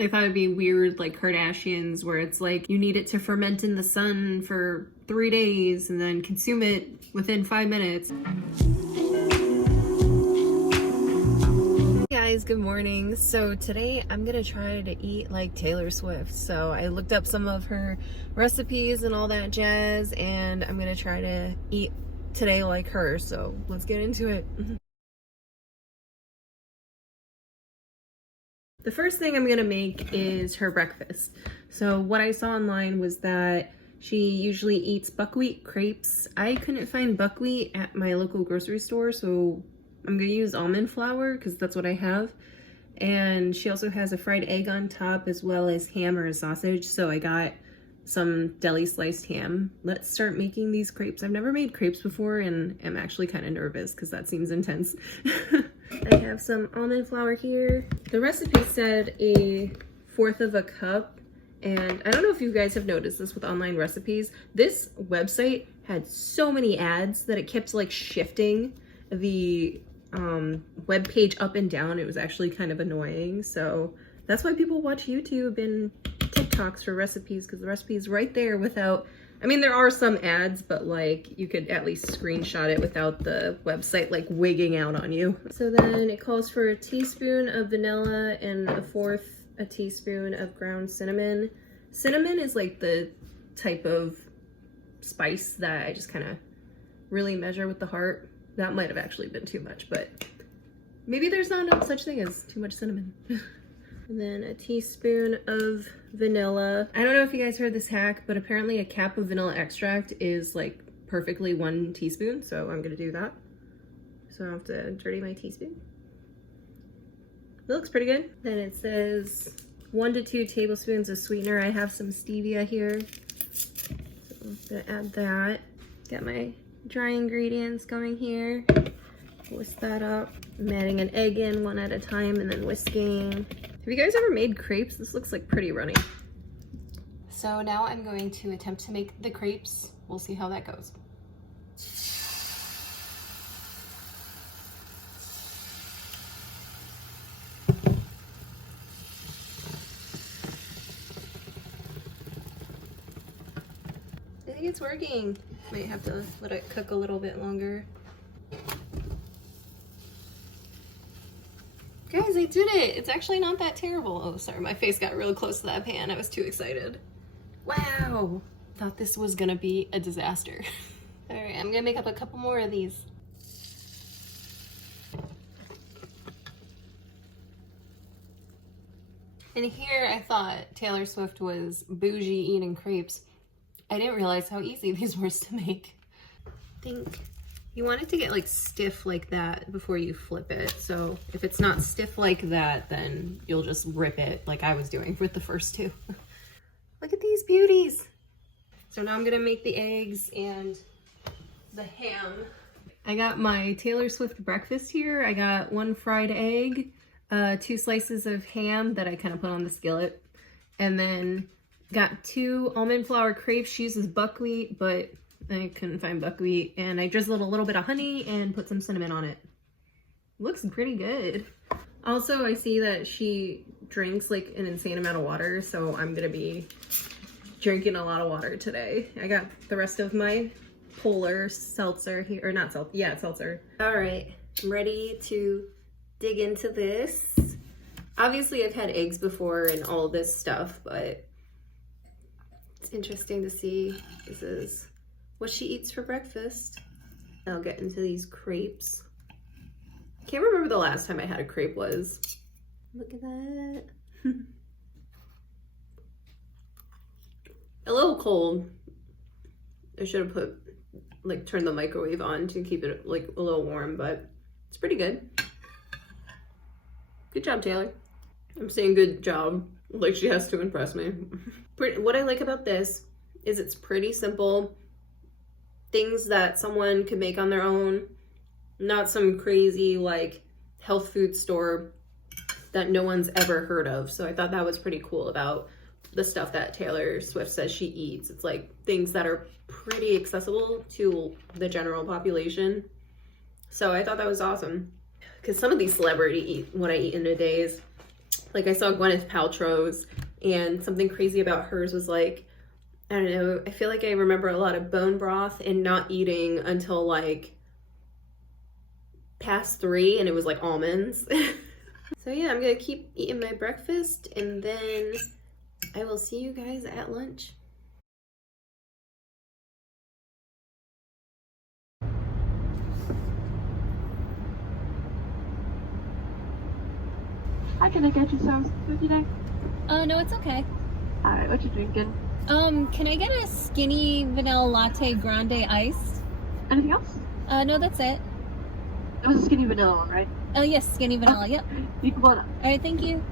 I thought it'd be weird like Kardashians where it's like you need it to ferment in the sun for 3 days and then consume it within 5 minutes. Hey guys, good morning. So today I'm gonna try to eat like Taylor Swift. So I looked up some of her recipes and all that jazz, and I'm gonna try to eat today like her. So let's get into it. The first thing I'm gonna make is her breakfast. So what I saw online was that she usually eats buckwheat crepes. I couldn't find buckwheat at my local grocery store, so I'm gonna use almond flour because that's what I have. And she also has a fried egg on top as well as ham or a sausage. So I got some deli sliced ham. Let's start making these crepes. I've never made crepes before and I'm actually kind of nervous because that seems intense. I have some almond flour here. The recipe said 1/4 of a cup. And I don't know if you guys have noticed this with online recipes. This website had so many ads that it kept like shifting the web page up and down. It was actually kind of annoying. So that's why people watch YouTube and TikToks for recipes, because the recipe is right there without, I mean, there are some ads, but like you could at least screenshot it without the website like wigging out on you. So then it calls for a teaspoon of vanilla and 1/4 a teaspoon of ground cinnamon. Cinnamon is like the type of spice that I just kind of really measure with the heart. That might have actually been too much, but maybe there's not no such thing as too much cinnamon. And then a teaspoon of vanilla. I don't know if you guys heard this hack, but apparently a cap of vanilla extract is like perfectly 1 teaspoon. So I'm gonna do that. So I have to dirty my teaspoon. It looks pretty good. Then it says 1 to 2 tablespoons of sweetener. I have some stevia here. So I'm gonna add that. Got my dry ingredients going here. Whisk that up. I'm adding an egg in 1 at a time and then whisking. Have you guys ever made crepes? This looks like pretty runny. So now I'm going to attempt to make the crepes. We'll see how that goes. I think it's working. Might have to let it cook a little bit longer. Guys, I did it! It's actually not that terrible. Oh, sorry, my face got real close to that pan. I was too excited. Wow! Thought this was gonna be a disaster. Alright, I'm gonna make up a couple more of these. And here I thought Taylor Swift was bougie eating crepes. I didn't realize how easy these were to make. I think you want it to get like stiff like that before you flip it. So if it's not stiff like that, then you'll just rip it like I was doing with the first 2. Look at these beauties. So now I'm gonna make the eggs and the ham. I got my Taylor Swift breakfast here. I got 1 fried egg, 2 slices of ham that I kind of put on the skillet, and then got 2 almond flour crepes. She uses buckwheat, but I couldn't find buckwheat. And I drizzled a little bit of honey and put some cinnamon on it. Looks pretty good. Also, I see that she drinks like an insane amount of water, so I'm gonna be drinking a lot of water today. I got the rest of my polar seltzer here, or not seltzer, yeah, seltzer. All right, I'm ready to dig into this. Obviously, I've had eggs before and all this stuff, but it's interesting to see. This is what she eats for breakfast. I'll get into these crepes. Can't remember the last time I had a crepe was. Look at that. A little cold. I should have turned the microwave on to keep it like a little warm, but it's pretty good. Good job, Taylor. I'm saying good job, like she has to impress me. What I like about this is it's pretty simple. Things that someone could make on their own. Not some crazy like health food store that no one's ever heard of. So I thought that was pretty cool about the stuff that Taylor Swift says she eats. It's like things that are pretty accessible to the general population. So I thought that was awesome. Because some of these celebrity what I eat in a day is Like I saw Gwyneth Paltrow's, and something crazy about hers was like, I don't know, I feel like I remember a lot of bone broth and not eating until like past 3, and it was like almonds. So yeah, I'm gonna keep eating my breakfast and then I will see you guys at lunch. Hi, can I get you some food today? No, it's okay. Alright, what you drinking? Can I get a skinny vanilla latte grande iced? Anything else? No, that's it. It was a skinny vanilla one, right? Oh yes, skinny vanilla, yep. You can go on. Alright, thank you.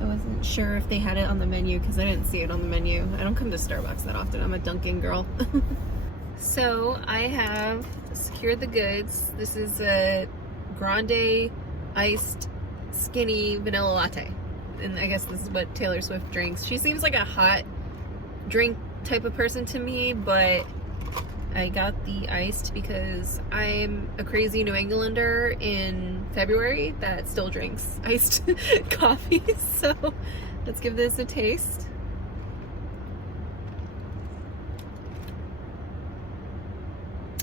I wasn't sure if they had it on the menu because I didn't see it on the menu. I don't come to Starbucks that often. I'm a Dunkin' girl. So I have secured the goods. This is a grande iced skinny vanilla latte. And I guess this is what Taylor Swift drinks. She seems like a hot drink type of person to me, but I got the iced because I'm a crazy New Englander in February that still drinks iced coffee. So let's give this a taste.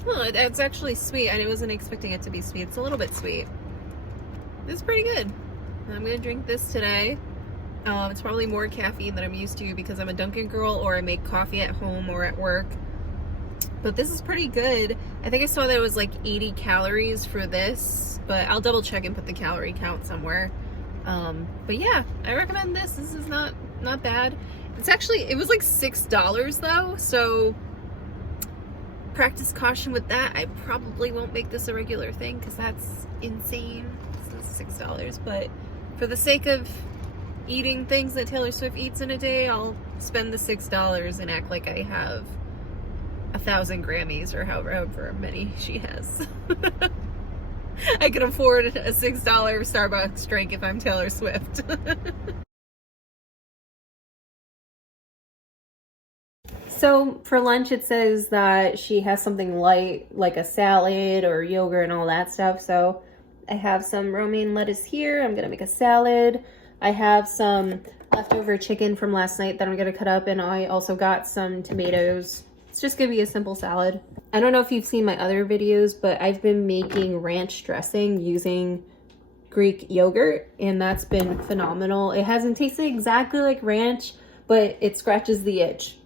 Oh, it's actually sweet. I wasn't expecting it to be sweet. It's a little bit sweet. It's pretty good. I'm gonna drink this today. It's probably more caffeine than I'm used to because I'm a Dunkin' girl or I make coffee at home or at work. But this is pretty good. I think I saw that it was like 80 calories for this, but I'll double check and put the calorie count somewhere. But yeah, I recommend this. This is not bad. It's actually, it was like $6 though, so practice caution with that. I probably won't make this a regular thing because that's insane. So it's $6, but for the sake of eating things that Taylor Swift eats in a day, I'll spend the $6 and act like I have 1,000 Grammys or however many she has. I could afford a $6 Starbucks drink if I'm Taylor Swift. So for lunch it says that she has something light like a salad or yogurt and all that stuff. So I have some romaine lettuce here. I'm gonna make a salad. I have some leftover chicken from last night that I'm gonna cut up, and I also got some tomatoes. It's just gonna be a simple salad. I don't know if you've seen my other videos, but I've been making ranch dressing using Greek yogurt, and that's been phenomenal. It hasn't tasted exactly like ranch, but it scratches the itch.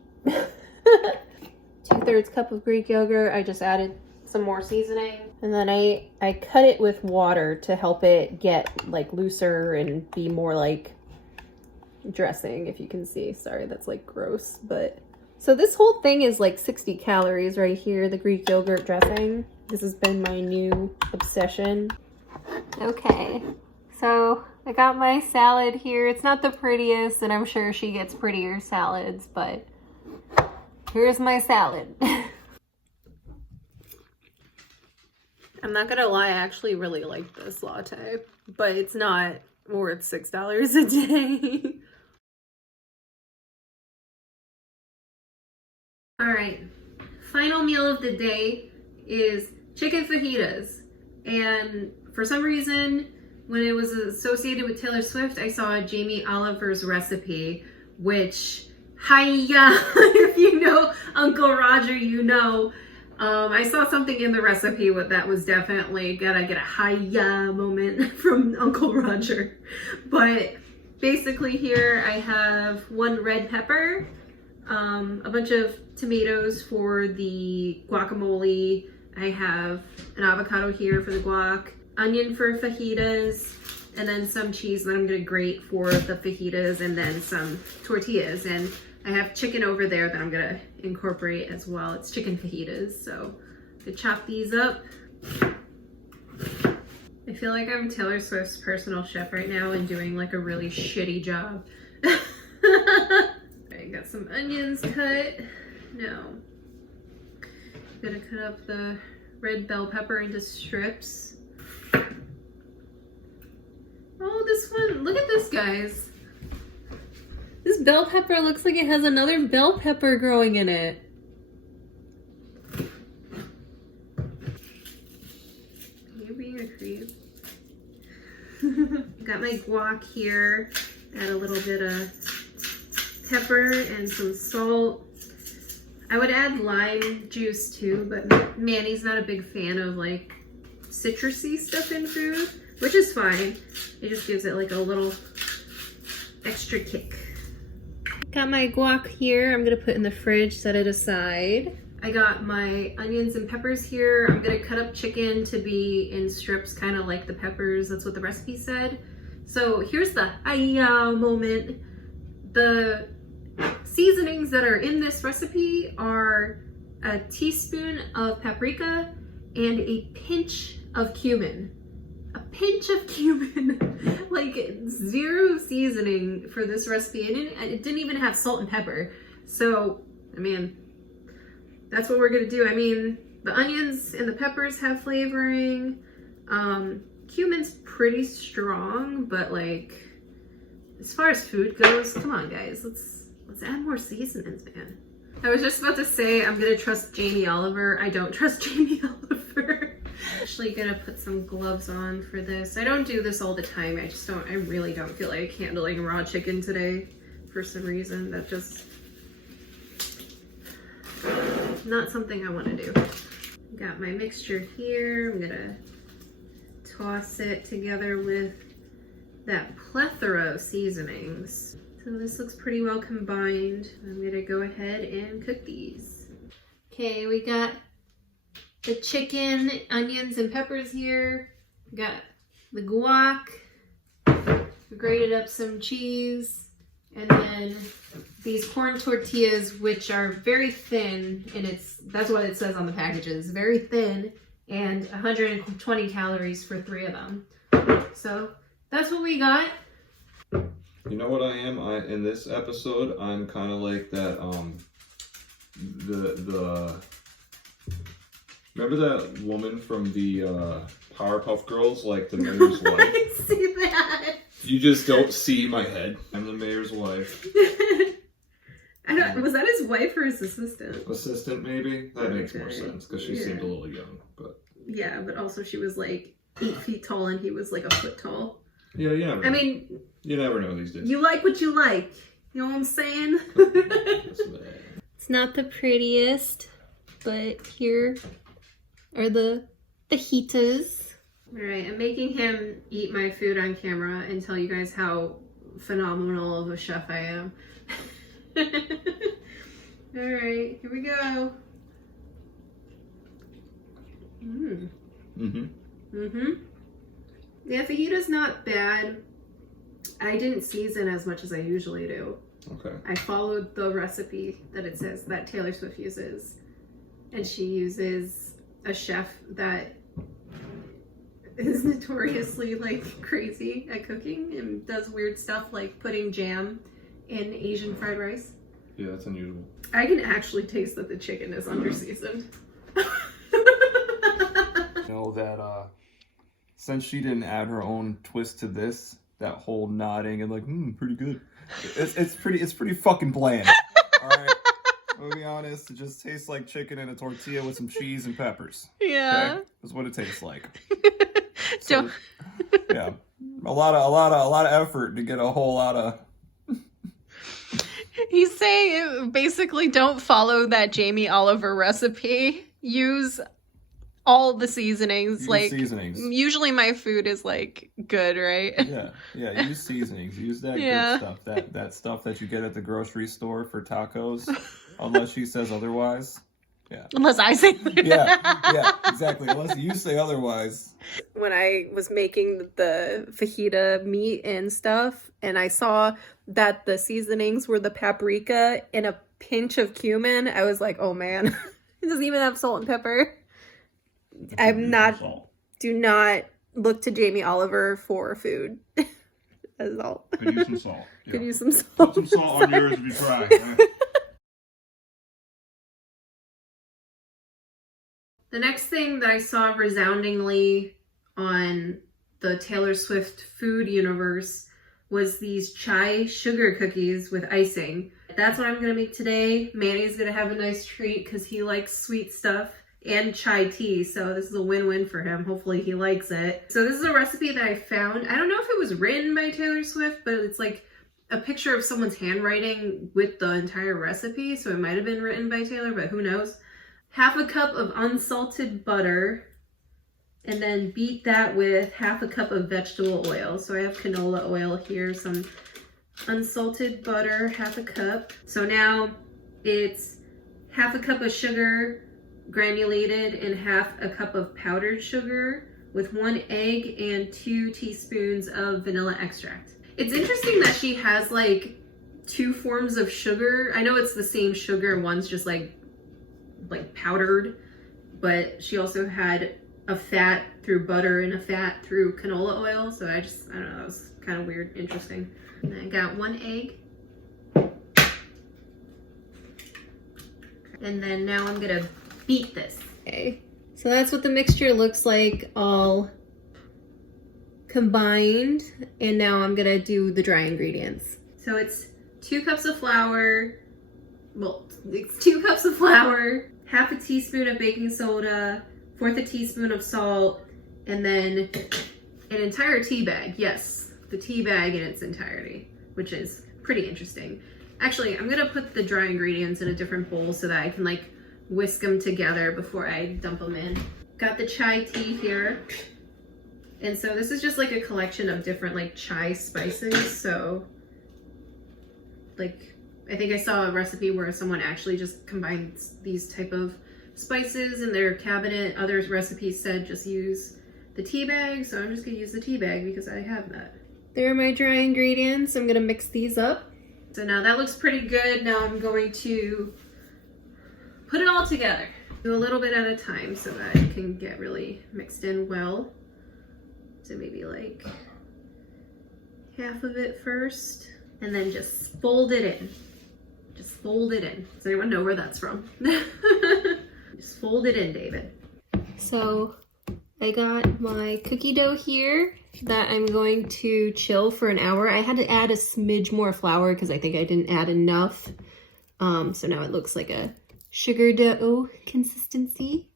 2/3 cup of Greek yogurt. I just added some more seasoning, and then I cut it with water to help it get like looser and be more like dressing, if you can see. Sorry, that's like gross, but so this whole thing is like 60 calories right here, the Greek yogurt dressing. This has been my new obsession. Okay, so I got my salad here. It's not the prettiest, and I'm sure she gets prettier salads, but here's my salad. I'm not gonna lie, I actually really like this latte, but it's not worth $6 a day. All right, final meal of the day is chicken fajitas. And for some reason, when it was associated with Taylor Swift, I saw Jamie Oliver's recipe, which, hiya, if you know Uncle Roger, you know. I saw something in the recipe that was definitely gonna get a hiya moment from Uncle Roger. But basically here I have 1 red pepper, a bunch of tomatoes for the guacamole. I have an avocado here for the guac, onion for fajitas, and then some cheese that I'm gonna grate for the fajitas, and then some tortillas. And I have chicken over there that I'm gonna incorporate as well. It's chicken fajitas, so I'm gonna chop these up. I feel like I'm Taylor Swift's personal chef right now and doing like a really shitty job. I got some onions cut. No. I'm gonna cut up the red bell pepper into strips. Oh, this one, look at this, guys. This bell pepper looks like it has another bell pepper growing in it. You're being a creep. Got my guac here. Add a little bit of pepper and some salt. I would add lime juice too, but Manny's not a big fan of like citrusy stuff in food, which is fine. It just gives it like a little extra kick. Got my guac here. I'm gonna put in the fridge, set it aside. I got my onions and peppers here. I'm gonna cut up chicken to be in strips, kind of like the peppers. That's what the recipe said. So here's the hi-ya moment. The seasonings that are in this recipe are a teaspoon of paprika and a pinch of cumin. A pinch of cumin. Like zero seasoning for this recipe. And it didn't even have salt and pepper. So, I mean, that's what we're gonna do. I mean, the onions and the peppers have flavoring. Cumin's pretty strong, but like, as far as food goes, come on guys, let's add more seasonings, man. I was just about to say I'm gonna trust Jamie Oliver. I don't trust Jamie Oliver. I'm actually gonna put some gloves on for this. I don't do this all the time. I really don't feel like handling raw chicken today for some reason. That just not something I want to do. Got my mixture here. I'm gonna toss it together with that plethora of seasonings. So this looks pretty well combined. I'm gonna go ahead and cook these. Okay, we got the chicken, onions, and peppers here. We got the guac. We grated up some cheese. And then these corn tortillas, which are very thin, and that's what it says on the packages, very thin, and 120 calories for 3 of them. So that's what we got. You know what I am? In this episode, I'm kind of like that, remember that woman from the Powerpuff Girls, like the mayor's wife? I see that. You just don't see my head. I'm the mayor's wife. Was that his wife or his assistant? Assistant, maybe? That makes more sense, because she seemed a little young, but... Yeah, but also she was like 8 feet tall and he was like a foot tall. Yeah, you never know. I mean... You never know these days. You like what you like. You know what I'm saying? It's not the prettiest, but here are the fajitas. Alright, I'm making him eat my food on camera and tell you guys how phenomenal of a chef I am. Alright, here we go. Yeah, fajita's not bad. I didn't season as much as I usually do. Okay. I followed the recipe that it says that Taylor Swift uses. And she uses a chef that is notoriously like crazy at cooking and does weird stuff like putting jam in Asian fried rice. Yeah, that's unusual. I can actually taste that the chicken is underseasoned. Know that since she didn't add her own twist to this, that whole nodding and like, pretty good. It's pretty fucking bland. All right, I'll be honest. It just tastes like chicken in a tortilla with some cheese and peppers. Yeah, okay? That's what it tastes like. So, yeah, a lot of effort to get a whole lot of. He's saying basically don't follow that Jamie Oliver recipe. Use all the seasonings. Use like seasonings. Usually my food is like good, right? Yeah. Use seasonings. Use that good stuff. That stuff that you get at the grocery store for tacos, unless she says otherwise. Yeah. Unless I say. Yeah, exactly. Unless you say otherwise. When I was making the fajita meat and stuff, and I saw that the seasonings were the paprika and a pinch of cumin, I was like, oh man, it doesn't even have salt and pepper. Do not look to Jamie Oliver for food. That's all. Could use some salt. Yeah. Could use some salt. Put some salt on yours if you try. Right? The next thing that I saw resoundingly on the Taylor Swift food universe was these chai sugar cookies with icing. That's what I'm gonna make today. Manny's gonna have a nice treat because he likes sweet stuff. and chai tea, so this is a win-win for him. Hopefully he likes it. So this is a recipe that I found. I don't know if it was written by Taylor Swift, but it's like a picture of someone's handwriting with the entire recipe, so it might have been written by Taylor, but who knows. Half a cup of unsalted butter, and then beat that with half a cup of vegetable oil. So I have canola oil here, some unsalted butter, half a cup. So now it's half a cup of sugar, granulated, and half a cup of powdered sugar with 1 egg and 2 teaspoons of vanilla extract. It's interesting that she has like 2 forms of sugar. I know it's the same sugar, one's just like powdered, but she also had a fat through butter and a fat through canola oil. So I don't know, that was kind of weird, interesting. And I got 1 egg. And then now I'm gonna beat this. Okay, so that's what the mixture looks like all combined. And now I'm gonna do the dry ingredients. So it's 2 cups of flour. Well, it's 2 cups of flour, half a teaspoon of baking soda, 1/4 a teaspoon of salt, and then an entire tea bag. Yes, the tea bag in its entirety, which is pretty interesting. Actually, I'm gonna put the dry ingredients in a different bowl so that I can like whisk them together before I dump them in. Got the chai tea here. And so this is just like a collection of different like chai spices. So like, I think I saw a recipe where someone actually just combined these type of spices in their cabinet. Other recipes said just use the tea bag. So I'm just gonna use the tea bag because I have that. There are my dry ingredients. I'm gonna mix these up. So now that looks pretty good. Now I'm going to put it all together. Do a little bit at a time so that it can get really mixed in well. So maybe like half of it first, and then just fold it in. Just fold it in. Does anyone know where that's from? Just fold it in, David. So I got my cookie dough here that I'm going to chill for an hour. I had to add a smidge more flour because I think I didn't add enough. So now it looks like a sugar dough consistency.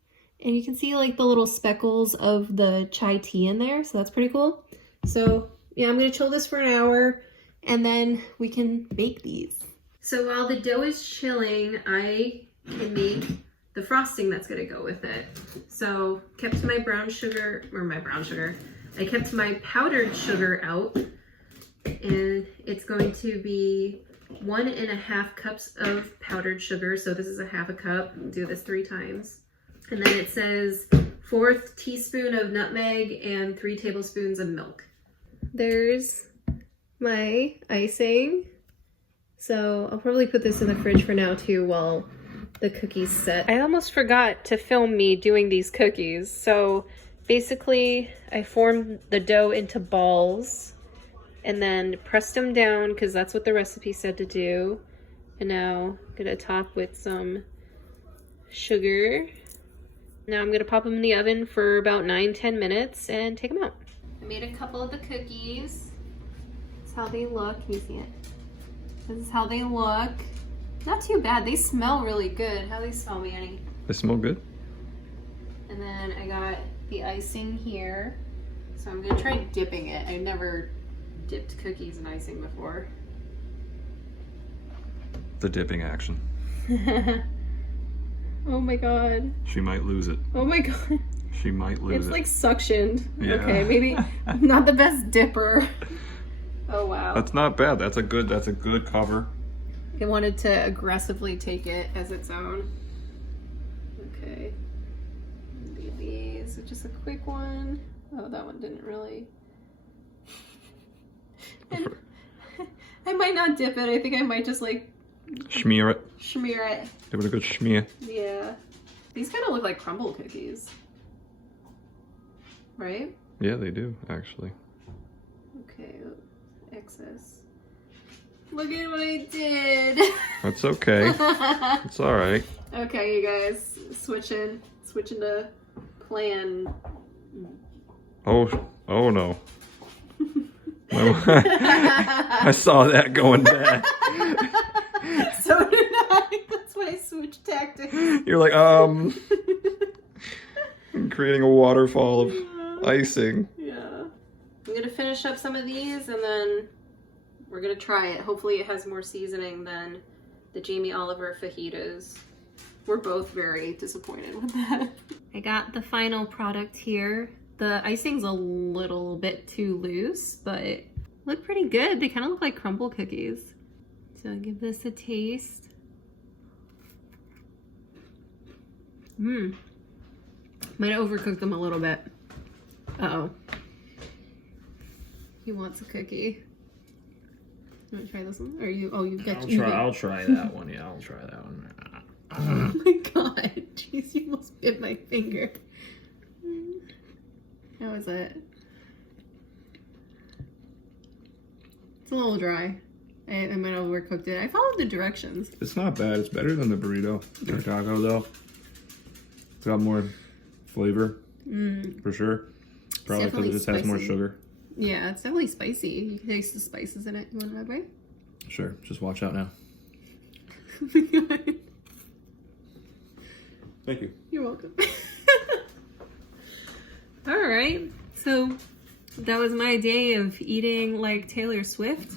And you can see like the little speckles of the chai tea in there. So that's pretty cool. So yeah, I'm gonna chill this for an hour and then we can bake these. So while the dough is chilling, I can make the frosting that's gonna go with it. So kept my brown sugar, I kept my powdered sugar out, and it's going to be 1.5 cups of powdered sugar. So this is a half a cup. Do this 3 times. And then it says 1/4 teaspoon of nutmeg and 3 tablespoons of milk. There's my icing. So I'll probably put this in the fridge for now too while the cookies set. I almost forgot to film me doing these cookies. So basically I formed the dough into balls and then pressed them down because that's what the recipe said to do. And now I'm gonna top with some sugar. Now I'm gonna pop them in the oven for about 9-10 minutes and take them out. I made a couple of the cookies. That's how they look. Can you see it? This is how they look. Not too bad. They smell really good. How do they smell, Manny? They smell good. And then I got the icing here. So I'm gonna try dipping it. I've never dipped cookies in icing before. The dipping action. Oh my god. She might lose it. Oh my god. She might lose it. It's like suctioned. Yeah. Okay, maybe not the best dipper. Oh wow. That's not bad. That's a good cover. I wanted to aggressively take it as its own. Okay. Do these. Just a quick one. Oh, that one didn't really. And I might not dip it. I think I might just like Schmear it. smear it. Give it a good schmear. Yeah. These kind of look like crumble cookies. Right? Yeah, they do, actually. Okay. Excess. Look at what I did. That's okay. It's all right. Okay, you guys. Switching to plan. Oh no. I saw that going bad. So did I. That's why I switched tactics. You're like, creating a waterfall of icing. Yeah. I'm gonna finish up some of these and then we're gonna try it. Hopefully it has more seasoning than the Jamie Oliver fajitas. We're both very disappointed with that. I got the final product here. The icing's a little bit too loose, but look pretty good. They kind of look like crumble cookies. So I'll give this a taste. Might have overcooked them a little bit. Uh-oh. He wants a cookie. You want to try this one? Or you? Oh, you've got. I'll try that one. Yeah, I'll try that one. Oh my god! Jeez, you almost bit my finger. How is it? It's a little dry. I might have overcooked it. I followed the directions. It's not bad. It's better than the burrito or taco, though. It's got more flavor, for sure. Probably because it just has more sugar. Yeah, it's definitely spicy. You can taste the spices in it. You want red wine? Sure. Just watch out now. Thank you. You're welcome. All right. So that was my day of eating like Taylor Swift.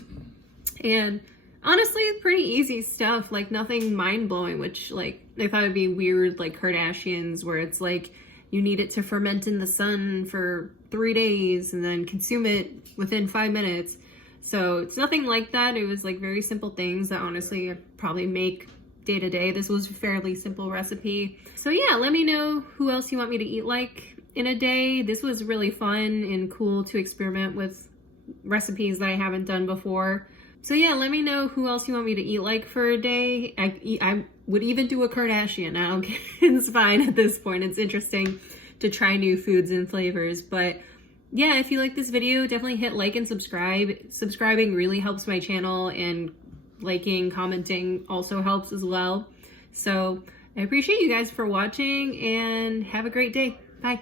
And honestly, pretty easy stuff. Like nothing mind-blowing, which like I thought it'd be weird like Kardashians where it's like you need it to ferment in the sun for 3 days and then consume it within 5 minutes. So it's nothing like that. It was like very simple things that honestly I probably make day to day. This was a fairly simple recipe. So yeah, let me know who else you want me to eat like in a day. This was really fun and cool to experiment with recipes that I haven't done before. So yeah, let me know who else you want me to eat like for a day. I would even do a Kardashian. I don't care. It's fine at this point. It's interesting to try new foods and flavors. But yeah, if you like this video, definitely hit like and subscribe. Subscribing really helps my channel, and liking, commenting also helps as well. So I appreciate you guys for watching and have a great day. Bye.